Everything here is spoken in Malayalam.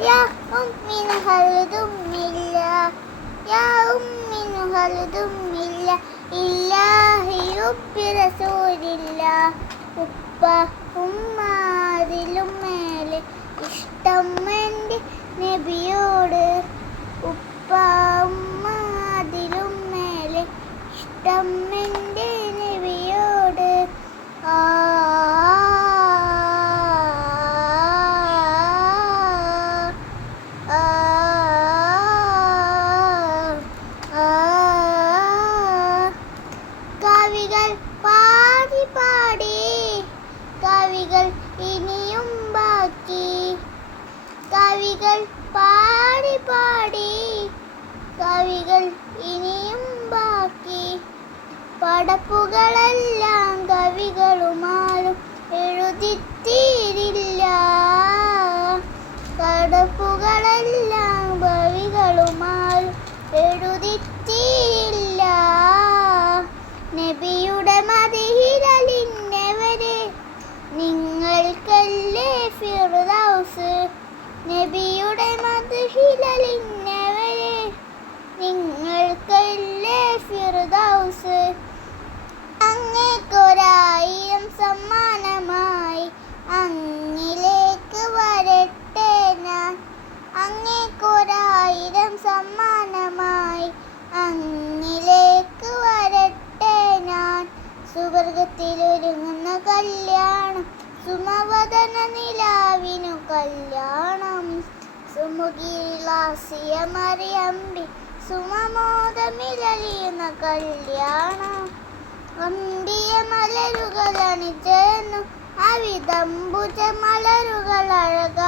يا أمي هلدم الله يا أمي هلدم الله ഇല്ലാഹി റബ്ബി റസൂലില്ലാ ഉപ്പ ഉമ്മ അതിലും മേലെ ഇഷ്ടം എൻ്റെ നബിയോട് ഉപ്പ ഉമ്മ അതിലും മേലെ ഇഷ്ടം എൻ്റെ നബിയോട് ആ കവികൾ പാടി പാടി കവികൾ ഇനിയും ബാക്കി കവികൾ പാടി പാടി കവികൾ ഇനിയും ബാക്കി പടപ്പുകളെല്ലാം കവികളുമാരും എഴുതിത്തീരില്ല പടപ്പുകളെല്ലാം കവികളുമാരും എഴുതിത്തീരില്ല നബിയുടെ മദിഹിലലിന്നവരെ നിങ്ങൾക്കല്ലേ ഫിർദൗസ് നബിയുടെ മദിഹിലലിന്നവരെ നിങ്ങൾക്കല്ലേ ഫിർദൗസ് അങ്ങേക്കൊരായിരം സമ്മാനമായി അങ്ങിലേക്ക് വരട്ടെ ഞാൻ അങ്ങേക്കൊരായിരം സമ്മാനമായി അങ്ങിലേക്ക് വരട്ടെ ഞാൻ സുവർഗത്തിലൊരുങ്ങുന്ന കല്യാണം സുമവദന നിലാവിനു കല്യാണം സുമുഖിലാസിയ മറിയമ്പി സുമമോദമിലലിയുന്ന കല്യാണം അമ്പിയ മലരുകൾ അണിചേർന്നു അവിതംബുജ മലരുകൾ അഴക